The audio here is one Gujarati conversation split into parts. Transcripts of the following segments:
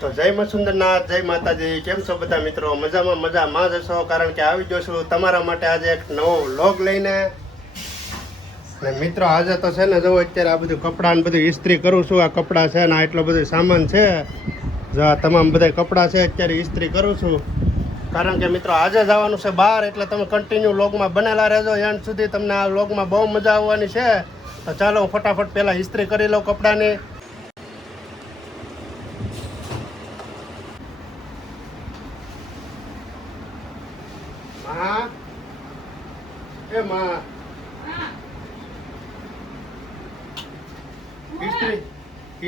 તો જય મસુંદરનાથ જય માતાજી, કેમ છો બધા મિત્રો? મજામાં મજામાં જ હશો કારણ કે આવી જશું તમારા માટે આજે એક નવો વ્લોગ લઈને. ને મિત્રો, આજે તો છે ને જવું અત્યારે આ બધું કપડાં બધું ઇસ્ત્રી કરું છું. આ કપડાં છે ને એટલો બધો સામાન છે. જો આ તમામ બધા કપડાં છે, અત્યારે ઇસ્ત્રી કરું છું. કારણ કે મિત્રો, આજે જવાનું છે બહાર, એટલે તમે કન્ટિન્યુ લોગમાં બનેલા રહેજો. એન્ડ સુધી તમને આ લોગમાં બહુ મજા આવવાની છે. તો ચાલો ફટાફટ પહેલાં ઇસ્ત્રી કરી લઉં કપડાની માં એ માં ઇસ્ત્રી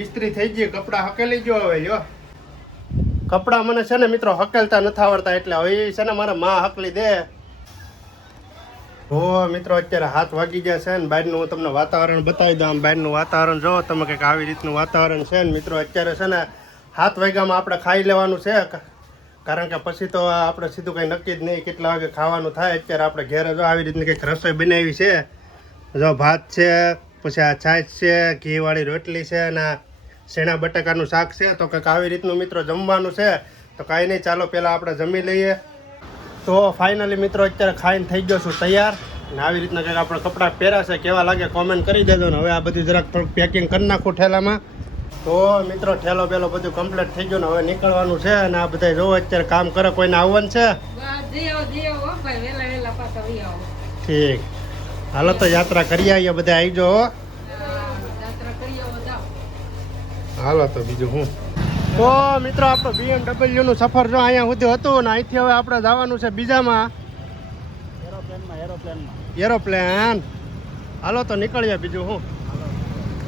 ઇસ્ત્રી થઈ ગઈ કપડાં હકેલી ગયો હવે યો કપડાં મને છે ને મિત્રો હકેલતા નથી આવડતા એટલે હવે છે ને મારા માં હકલી દે. હો મિત્રો અત્યારે હાથ વાગી ગયા છે ને, બહારનું હું તમને વાતાવરણ બતાવી દઉં. આમ બહારનું વાતાવરણ જો, તમે કંઈક આવી રીતનું વાતાવરણ છે ને, મિત્રો અત્યારે છે ને હાથ વાગ્યામાં આપણે ખાઈ લેવાનું છે. કારણ કે પછી તો આપણે સીધું કંઈ નક્કી જ નહીં કેટલા વાગે ખાવાનું થાય. અત્યારે આપણે ઘેરે જો આવી રીતની કંઈક રસોઈ બનાવી છે. જો ભાત છે, પછી આ છાશ છે, ઘીવાળી રોટલી છે અને શેણા બટાકાનું શાક છે? તો કંઈક આવી રીતનું મિત્રો જમવાનું છે. તો કાંઈ નહીં ચાલો પહેલાં આપણે જમી લઈએ. તો ફાઇનલી મિત્રો અત્યારે ખાઈને થઈ ગયો છું તૈયાર. ને આવી રીતના કંઈક આપણે કપડાં પહેર્યા છે કેવા લાગે કોમેન્ટ કરી દેજો ને. હવે આ બધું જરાક થોડુંક પેકિંગ કરી નાખું ઠેલામાં. તો મિત્રો ઠેલો પેલો બધું કમ્પ્લીટ થઈ ગયું ને હવે નીકળવાનું છે અને આ બધા જોવો અત્યારે કામ કરે કોઈને આવવાનું છે. ઠીક. હાલો તો યાત્રા કરી આવીએ બધા આવી જાઓ હો. જાત્રા કરી આવો, જાઓ. હાલો તો બીજું હું? તો મિત્રો આપણો BMW નું સફર જો અહીંયા સુધી હતું ને અહીંથી હવે આપણે જવાનું છે બીજામાં. એરોપ્લેન. હાલો તો નીકળીએ બીજું હું.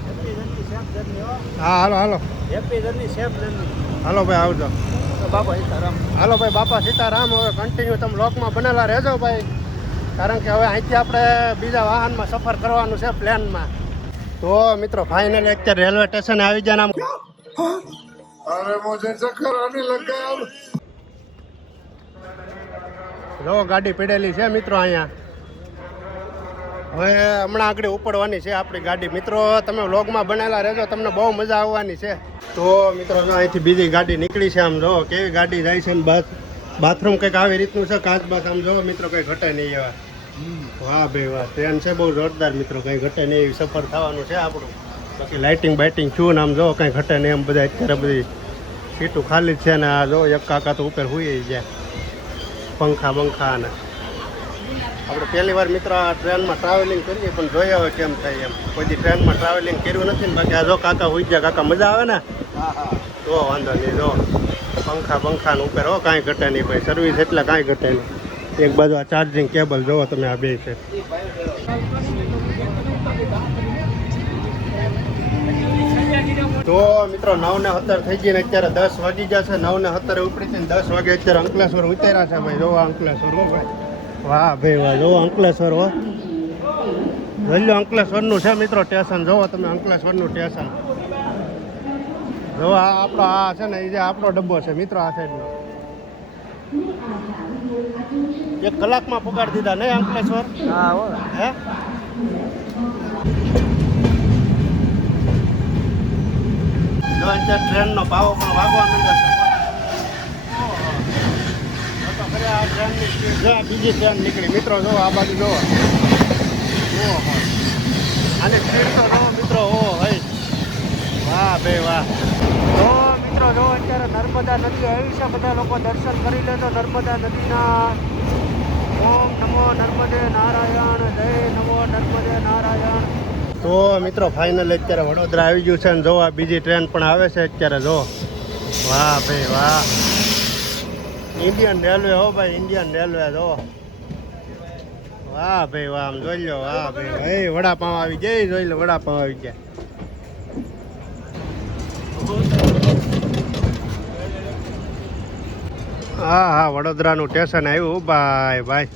હેપી જર્ની સેફ જર્ની હો. હા હાલો હાલો. હેપી જર્ની હાલો ભાઈ આવજો. તો બાબા સીતારામ. હાલો ભાઈ બાપા સીતારામ. હવે કન્ટિન્યુ તમે લોકમાં બનેલા રહેજો ભાઈ. કારણ કે હવે અહીંથી આપણે બીજા વાહનમાં સફર કરવાનું છે પ્લેનમાં. તો મિત્રો ફાઇનલ અત્યારે રેલવે સ્ટેશન આવી જાય નામ અરે મોજે ચક્કર આની લગાવ લો ગાડી પડેલી છે મિત્રો અહીંયા. હવે હમણાં આગળ ઉપડવાની છે આપણી ગાડી. મિત્રો તમે વ્લોગમાં બનેલા રહેજો તમને બહુ મજા આવવાની છે. તો મિત્રો અહીંથી બીજી ગાડી નીકળી છે આમ જો કેવી ગાડી જાય છે ને બાથરૂમ કંઈક આવી રીતનું છે કાચ બાથ આમ જો મિત્રો કંઈ ઘટે નહીં એવા. વાહ ભાઈ વાહ ટ્રેન છે બહુ જોરદાર મિત્રો કંઈ ઘટે નહીં એવી સફર થવાનું છે આપણું. બાકી લાઇટિંગ બાઇટિંગ થયું ને આમ જો કંઈ ઘટે નહીં એમ બધા અત્યારે બધી સીટું ખાલી જ છે ને આ જો એક કાકા તો ઉપર હુઈ જાય પંખા બંખા ને આપણે પહેલી વાર મિત્ર આ ટ્રેનમાં ટ્રાવેલિંગ કરીએ પણ જોઈએ હવે કેમ થાય એમ. કોઈ ટ્રેનમાં ટ્રાવેલિંગ કર્યું નથી ને બાકી આ જો કાકા હોઈ ગયા કાકા મજા આવે ને? તો વાંધો નહીં જો. પંખા બંખા ઉપર હો કાંઈ ઘટે નહીં ભાઈ સર્વિસ એટલે કાંઈ ઘટે નહીં. એક બાજુ આ ચાર્જિંગ કેબલ જોવો તમે, આ બે છે. તો મિત્રો નવ ને સત્તર થઈ ગઈ ને અત્યારે દસ વાગી છે. નવ ને સત્તર ઉપડી છે દસ વાગે અત્યારે અંકલેશ્વર ઉતાર્યા છે ભાઈ. જોવા અંકલેશ્વર ભાઈ. વાહ ભાઈ વાહ, જોવો અંકલેશ્વર હો. જોઈ અંકલેશ્વરનું છે મિત્રો સ્ટેશન જોવો તમે અંકલેશ્વરનું સ્ટેશન જોવો આ આપણો આ છે ને, એ જે આપણો ડબ્બો છે મિત્રો, આ સાઈડનો એક કલાકમાં પગાર દીધા નહીં અંકલેશ્વર? હા હો. હે? જો અત્યારે ટ્રેનનો ભાવો પણ વાગવા માંડ્યો છે. તો ખરે આ ટ્રેનની સ્પીડ જો બીજી ટ્રેન નીકળી. મિત્રો જો આ બાજુ જો. ઓહો આની સ્પીડ તો જો મિત્રો ઓ ભાઈ વાહ ભાઈ વાહ. તો મિત્રો જો અત્યારે નર્મદા નદી આવી છે બધા લોકો દર્શન કરી લેજો નર્મદા નદીના ઓમ નમો નર્મદે નારાયણ, જય નમો નારાયણ. તો મિત્રો ફાઇનલ અત્યારે વડોદરા આવી ગયું છે ને જો આ બીજી ટ્રેન પણ આવે છે અત્યારે જો વાહ ભાઈ, વાહ. ઇન્ડિયન રેલવે હો ભાઈ ઇન્ડિયન રેલવે જો વાહ ભાઈ, વાહ, આમ જોઈ લો, વાહ ભાઈ. ભાઈ વડાપાવ આવી ગયા, જોઈ લો, વડાપાવ આવી ગયા. હા હા, વડોદરાનું સ્ટેશન આવ્યું. ભાઈ ભાઈ.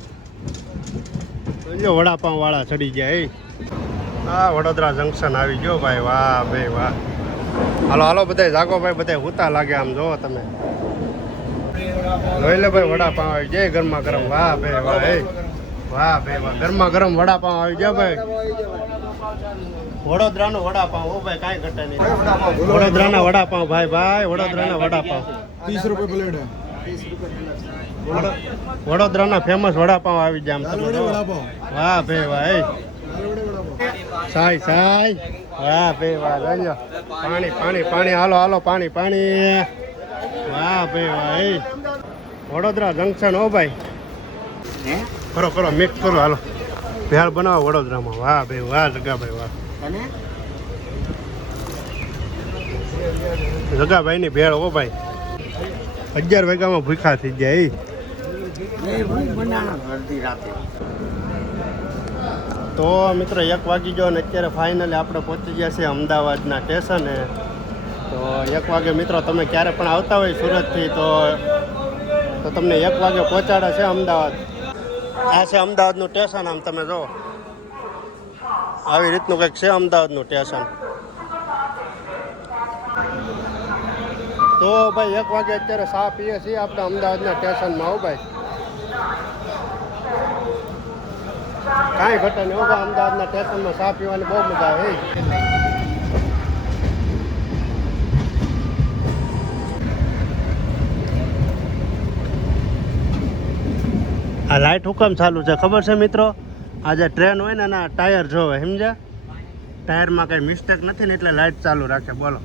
જો વડાપાઉં વાળા ચડી ગયા, હા. વડોદરા જંકશન આવી ગયો, ભાઈ. વાહ ભાઈ, વાહ. હાલો હાલો બધા જાગો, ભાઈ. બધા હુતા લાગે આમ જો તમે. લોહી લે, ભાઈ, વડાપાઉં આવી જાય ગરમા ગરમ. વાહ, ભાઈ, વાહ એ વાહ, ભાઈ, વાહ. ગરમા ગરમ વડાપાઉં આવી ગયા, ભાઈ. વડોદરાનો વડાપાઉં ઓ ભાઈ, કાંઈ ઘટે નહીં. વડોદરાના વડાપાઉં, ભાઈ ભાઈ, વડોદરાના વડાપાઉં. ત્રીસ રૂપિયા પ્લેટ વડોદરાના ફેમસ વડાપાવ આવી જામ વાહ ભે ભાઈ સાઈ સાઈ. વાહ ભાઈ વાહ લાજો પાણી પાણી પાણી. હાલો હાલો પાણી પાણી. વાહ ભાઈ ભાઈ વડોદરા જંકશન ઓ ભાઈ. કરો કરો મિક્સ કરો હાલો. ભેળ બનાવો વડોદરામાં. વાહ ભાઈ વાહ જગા ભાઈ વાહ. જગા ભાઈ ની ભેળ ઓ ભાઈ. અગિયાર વાગ્યામાં ભૂખા થઈ જાય તો મિત્રો એક વાગી ગયો ને અત્યારે ફાઇનલી આપણે પહોંચી ગયા છીએ અમદાવાદના સ્ટેશને તો એક વાગે મિત્રો તમે ક્યારે પણ આવતા હોય સુરતથી તો તો તમને એક વાગે પહોંચાડે છે અમદાવાદ. આ છે અમદાવાદનું સ્ટેશન આમ તમે જો. આવી રીતનું કંઈક છે અમદાવાદનું સ્ટેશન તો ભાઈ એક વાગે અત્યારે સા પીએ છીએ. આપણે અમદાવાદના સ્ટેશનમાં હો ભાઈ. કાંઈ ઘટે નહીં ભાઈ. અમદાવાદના સ્ટેશનમાં સા પીવાની બહુ મજા આવે આ લાઇટ હુકમ ચાલુ છે. ખબર છે મિત્રો? આજે ટ્રેન હોય ને, એના ટાયર જોવે, સમજ્યા? ટાયરમાં કંઈ મિસ્ટેક નથી ને એટલે લાઇટ ચાલુ રાખે. બોલો.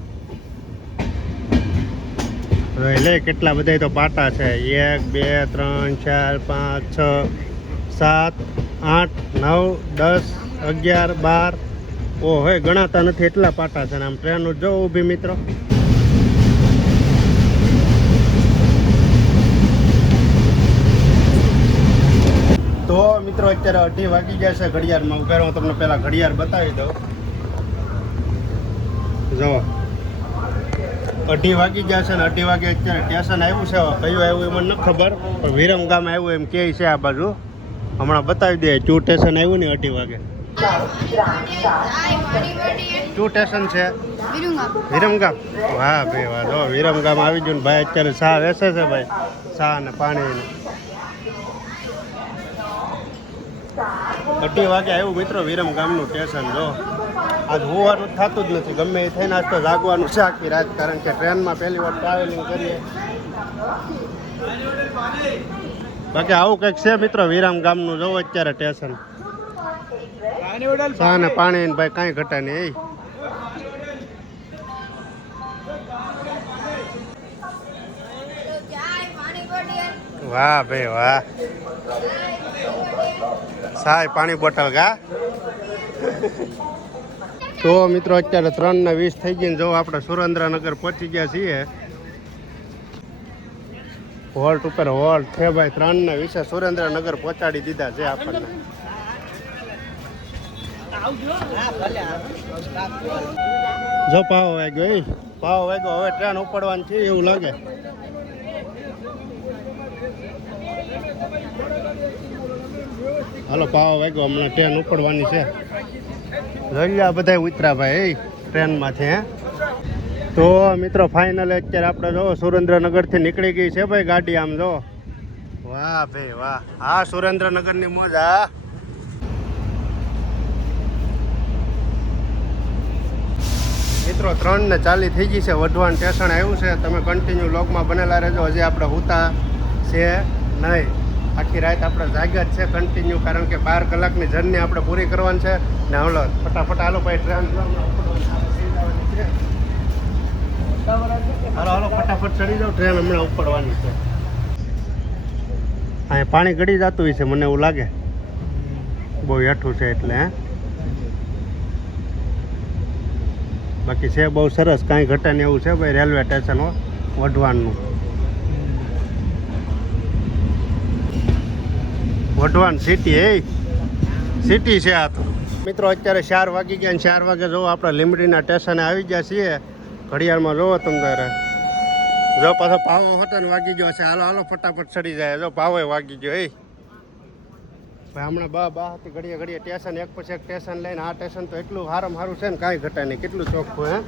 હવે લે કેટલા બધા તો પાટા છે? એક, બે, ત્રણ, ચાર, પાંચ, છ, સાત, આઠ, નવ, દસ, અગિયાર, બાર. ઓ હોય ગણાતા નથી, એટલા પાટા છે ને આમ ટ્રેન જો ઊભી મિત્રો. તો મિત્રો અત્યારે અઢી વાગી ગયા છે ઘડિયાળમાં. ઉભેર હું તમને પહેલાં ઘડિયાળ બતાવી દઉં. જો અઢી વાગી છે ને અઢી વાગે અત્યારે સ્ટેશન આવ્યું છે કયું આવ્યું એ મને નથી ખબર. પણ વિરમ ગામ આવ્યું એમ કે છે આ બાજુ. હમણાં બતાવી દે ચૂ સ્ટેશન આવ્યું ને અઢી વાગે. ચૂ સ્ટેશન છે? વિરમગામ વાહ ભાઈ વાહ. જો વિરમગામ આવી ગયું ભાઈ, અત્યારે ચા વેસે છે ભાઈ. ચા ને પાણી ને. અઢી વાગે આવ્યું મિત્રો વિરમ ગામનું સ્ટેશન, જો. આજ હોવાનું થતું જ નથી. ગમે એ થઈને આજ તો જાગવાનું છે આખી રાત, કારણ કે ટ્રેનમાં પહેલી વાર ટ્રાવેલિંગ કરીએ. બાકી આવું કંઈક છે મિત્રો? વિરામ ગામનું જવું અત્યારે સ્ટેશન ચા ને પાણી ભાઈ કાંઈ ઘટે નહીં વાહ ભાઈ વાહ. સાય પાણી બોટલ ગા. તો મિત્રો, અત્યારે ત્રણ ને વીસ થઈ ગઈ ને જો આપણે સુરેન્દ્રનગર પહોંચી ગયા છીએ. હોલ્ટ ઉપર હોલ્ટ છે ભાઈ, ત્રણ ને વીસે સુરેન્દ્રનગર પહોંચાડી દીધા છે આપણને. જો પાવો વાગ્યો એ પાવો વાગ્યો, હવે ટ્રેન ઉપડવાની છે, એવું લાગે. હાલો, પાવો વાગ્યો, હમણાં ટ્રેન ઉપડવાની છે. જોઈ બધા ઉતરા ભાઈ ટ્રેનમાંથી, હે? તો મિત્રો ફાઇનલ અત્યારે આપણે જો સુરેન્દ્રનગરથી નીકળી ગઈ છે ભાઈ ગાડી આમ જો. વાહ ભાઈ વાહ. હા, સુરેન્દ્રનગરની મોજ, હા. મિત્રો ત્રણ ને ચાલી થઈ ગઈ છે. વઢવાણ સ્ટેશન આવ્યું છે. તમે કન્ટિન્યુ લોકમાં બનેલા રહેજો. હજી આપણે હુતા છે નહીં. આખી રાત આપણે જાગ્યા જ છે કન્ટિન્યુ કારણ કે બાર કલાકની જર્ની આપણે પૂરી કરવાની છે. ને હલો ફટાફટ હાલો ભાઈ ટ્રેન હાલો હાલો ફટાફટ ચડી જાઓ ટ્રેન હમણાં ઉપડવાની છે. અહીંયા પાણી ગળી જતું હોય છે મને એવું લાગે. બહુ હેઠું છે એટલે હે. બાકી છે બહુ સરસ કાંઈ ઘટે ને એવું છે ભાઈ રેલવે સ્ટેશન વઢવાણનું. વઢવાણ સિટી એ સિટી છે આ તો. મિત્રો, અત્યારે ચાર વાગી ગયા ચાર વાગે જોવો આપણે લીમડીના સ્ટેશને આવી ગયા છીએ. ઘડિયાળમાં જોવો તમારે જો પાછો પાવો હતો ને વાગી ગયો છે. હાલો હાલો, ફટાફટ ચડી જાય. જો પાવો વાગી ગયો એ ભાઈ, હમણાં બા બા હતી ઘડીએ ઘડીએ સ્ટેશન એક પછી એક સ્ટેશન લઈને આ સ્ટેશન તો એટલું સારું સારું છે ને, કાંઈ ઘટાય નહીં. કેટલું ચોખ્ખું, હે.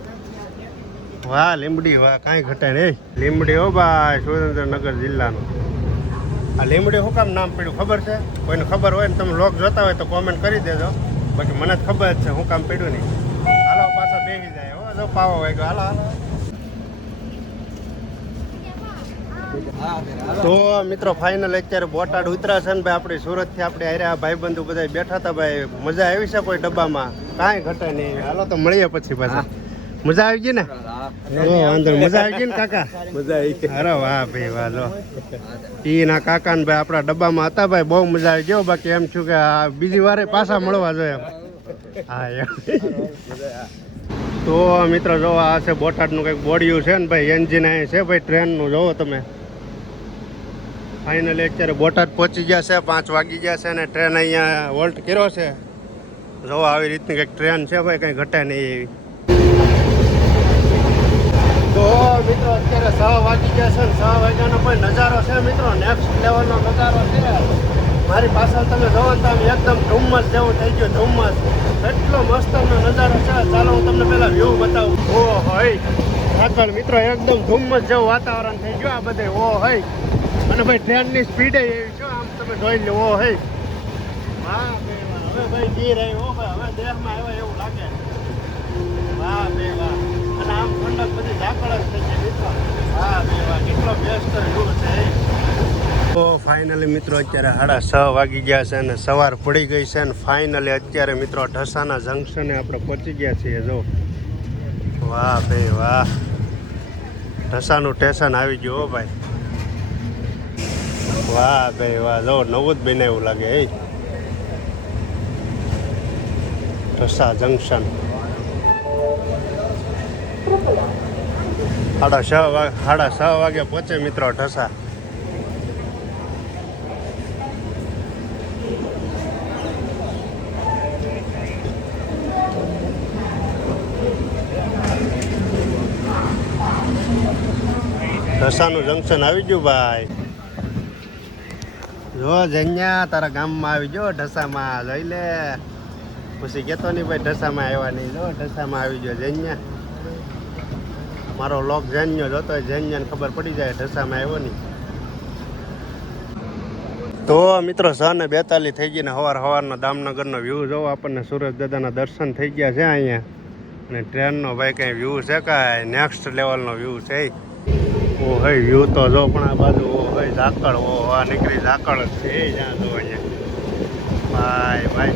વાહ લીમડી વાહ, કાંઈ ઘટાય નહીં. લીમડી હો ભાઈ, સુરેન્દ્રનગર જિલ્લાનું. આ લીમડી શું કામ નામ પડ્યું, ખબર છે? કોઈને ખબર હોય ને તમે લોક જોતા હોય તો કોમેન્ટ કરી દેજો. બાકી મને જ ખબર જ છે હું કામ પડ્યું નહીં. બેસી જાય. હો જો પાવો વાગ્યો. હાલો હાલો. તો મિત્રો ફાઇનલ અત્યારે બોટાદ ઉતરા છે ને ભાઈ આપણી સુરતથી આપણે હારે આ ભાઈબંધુ બધા બેઠા હતા ભાઈ. મજા આવી છે કોઈ ડબ્બામાં? કાંઈ ઘટે નહીં. હાલો તો મળીએ પછી પાછા. મજા આવી ગઈ ને? જો મજા આવી ગઈ ને કાકા? મજા આવી અરે વાહ ભાઈ વાહ જો ઈ ના કાકા ને ભાઈ આપણા ડબ્બામાં હતા ભાઈ બહુ મજા આવી ગયો બાકી એમ છું કે આ બીજી વારે પાછા મળવા જોઈએ હા તો મિત્રો જો આ છે બોટાદનું કંઈક બોડિયું છે ને ભાઈ એન્જિન અહીં છે ભાઈ ટ્રેનનું. જોવો તમે. ફાઇનલી અત્યારે બોટાદ પહોંચી ગયા છે પાંચ વાગી ગયા છે અને ટ્રેન અહીંયા વોલ્ટ કર્યો છે. જોવો આવી રીતની કંઈક ટ્રેન છે ભાઈ કંઈ ઘટે નહીં એવી. તો મિત્રો, અત્યારે છ વાગી ગયા છે ને છ વાગ્યાનો કોઈ નજારો છે મિત્રો? નેક્સ્ટ લેવલનો નજારો છે. મારી પાછળ તમે જોવો તો એકદમ ધુમ્મસ જેવું થઈ ગયું, ધુમ્મસ. એટલો મસ્તનો નજારો છે. ચાલો હું તમને પહેલાં વ્યૂ બતાવું. ઓ હોય આગળ મિત્રો એકદમ ધુમ્મસ જેવું વાતાવરણ થઈ ગયું આ બધે. ઓ હોય અને ભાઈ ટ્રેનની સ્પીડે એવી છે, આમ તમે જોઈ લો. ઓ બે વાહ. હવે ભાઈ ગીર આવ્યો હવે દેહમાં આવ્યો એવું લાગે. વાહ બે વાહ. આમ ઠંડક બધી મિત્રો કેટલો બેસ્ટ વ્યૂ છે. તો ફાઇનલી મિત્રો અત્યારે સાડા છ વાગી ગયા છે અને સવાર પડી ગઈ છે અને ફાઇનલી અત્યારે મિત્રો ઢસાના જંકશને આપણે પહોંચી ગયા છીએ, જો. વાહ ભાઈ, વાહ. ઢસાનું સ્ટેશન આવી ગયું હો ભાઈ. વાહ ભાઈ, વાહ. જો, નવું જ બનાવ્યું લાગે એ ઢસા જંકશન સાડા છ વાગે સાડા છ વાગે પહોંચે મિત્રો ઢસા. ઢસાનું જંકશન આવી ગયું ભાઈ. જો જન્યા, તારા ગામમાં આવી ગયો ઢસામાં જોઈ લે. પછી કહેતો નહીં ભાઈ ઢસામાં આવ્યા નહીં. જો ઢસામાં આવી ગયો જન્યા. મારો લોક જૈન્યો જોતો હતો, જન્યાને ખબર પડી જાય, ઢસામાં આવ્યો નહીં. તો મિત્રો છ ને બેતાલીસ થઈ ગઈ ને સવાર સવારનો દામનગરનો વ્યૂ જોવો આપણને. સુરજ દાદાના દર્શન થઈ ગયા છે અહીંયા. અને ટ્રેનનો ભાઈ કંઈ વ્યૂ છે કાંઈ? નેક્સ્ટ લેવલનો વ્યૂ છે ઓ હઈ વ્યૂ તો જો પણ આ બાજુ, ઓ હઈ ઝાકળ, ઓ આ નીકળી ઝાકળ છે જ્યાં જો અહીંયા. ભાઈ ભાઈ.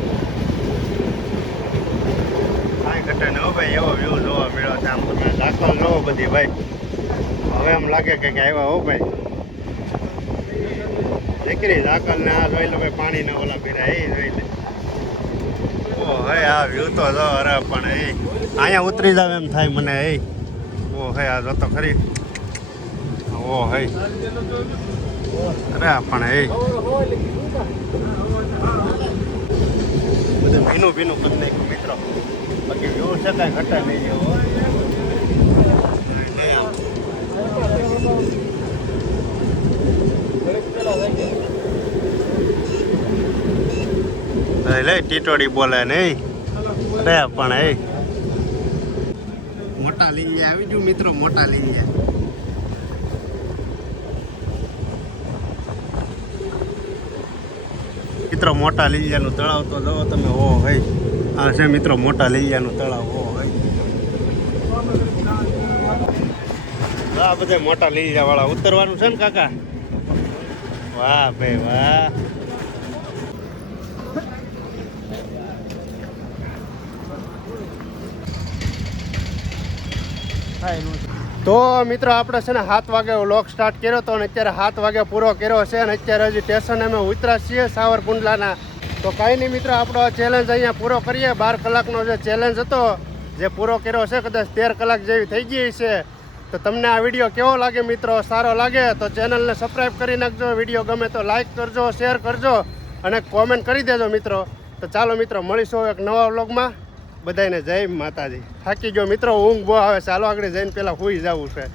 કાંઈ ઘટે ને ભાઈ, એવો વ્યૂ જોવા મળ્યો છે આમ. ઝાકળ જોવો બધી ભાઈ. હવે એમ લાગે કે આવ્યા હો ભાઈ. નીકળી ઝાકળ ને આ જોઈ લો ભાઈ, પાણીના ઓલા પીરા એ જોઈ લે. ઓ, હે, આ વ્યૂ તો જો, અરે પણ એ, અહીંયા ઉતરી જાવ એમ થાય મને, એ. ઓ, હે, આ જોતો ખરી. ઓ, હે. અરે પણ એ. બધું ભીનું ભીનું કરી નાખ્યું, મિત્રો. બાકી વ્યૂ છે કાંઈ ઘટા નહીં એવો. લે, ટીટોડી બોલે નહીં. રે પણ, એ. મોટા લીંજે આવી જુ મિત્રો, મોટા લીંજે. મિત્રો, મોટા લીંજાનું તળાવ તો જો તમે ઓ ભાઈ આ છે, મિત્રો, મોટા લીંજાનું તળાવ ઓ હોય આ બધા મોટા લીલા વાળા ઉતરવાનું છે ને કાકા? વાહ ભાઈ, વાહ. તો મિત્રો, આપણે છે ને સાત વાગે લોક સ્ટાર્ટ કર્યો હતો અને અત્યારે સાત વાગે પૂરો કર્યો છે અને અત્યારે હજી સ્ટેશન અમે ઉતરા છીએ સાવરકુંડલાના. તો કાંઈ નહીં મિત્રો, આપણો ચેલેન્જ અહીંયા પૂરો કરીએ. બાર કલાકનો જે ચેલેન્જ હતો, જે પૂરો કર્યો છે, કદાચ તેર કલાક જેવી થઈ ગઈ છે તો તમને આ વીડિયો કેવો લાગે મિત્રો? સારો લાગે તો ચેનલને સબસ્ક્રાઈબ કરી નાખજો. વીડિયો ગમે તો લાઈક કરજો શેર કરજો અને કોમેન્ટ કરી દેજો મિત્રો. તો ચાલો મિત્રો, મળીશું એક નવા વ્લોગમાં બધાને જય માતાજી. થાકી ગયો મિત્રો, ઊંઘ બહુ આવે ચાલો આગળ જઈને પહેલાં સુઈ જવું છે.